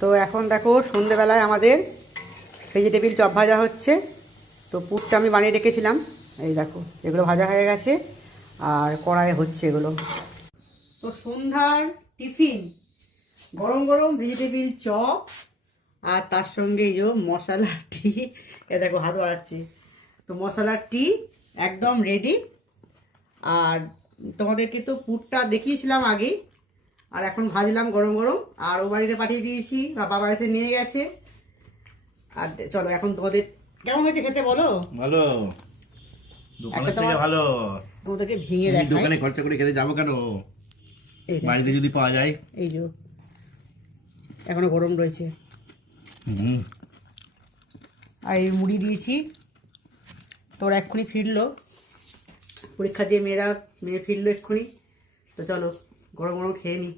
তো এখন দেখো সন্ধেবেলায় আমাদের ভেজিটেবিল চপ ভাজা হচ্ছে। তো পুরটা আমি বানিয়ে রেখেছিলাম, এই দেখো এগুলো ভাজা হয়ে গেছে আর কড়াইয়ে হচ্ছে এগুলো। তো সন্ধ্যার টিফিন গরম গরম ভেজিটেবিল চপ আর তার সঙ্গে এই যে মশলা টি। এ দেখো হাত বাড়াচ্ছি। তো মশলার টি একদম রেডি। আর তোমাদেরকে তো পুরটা দেখিয়েছিলাম আগেই, আর এখন ভাজলাম গরম গরম আর ও বাড়িতে পাঠিয়ে দিয়েছি, বা বাবা এসে নিয়ে গেছে। আর চলো এখন তোমাদের কেমন হয়েছে খেতে বলো। ভালো, দোকানের থেকে ভালো। তোমাদেরকে ভেঙে আমি দেখাই। দোকানে খরচা করে খেতে যাবো কেন, এই দেখো, বাড়িতে যদি পাওয়া যায়। এই যে এখনো গরম রয়েছে। আর এই মুড়ি দিয়েছি। তোর এক্ষুনি ফিরলো পরীক্ষা দিয়ে, মেয়ে ফিরলো এক্ষুনি। তো চলো গরম গরম খেয়ে নিই।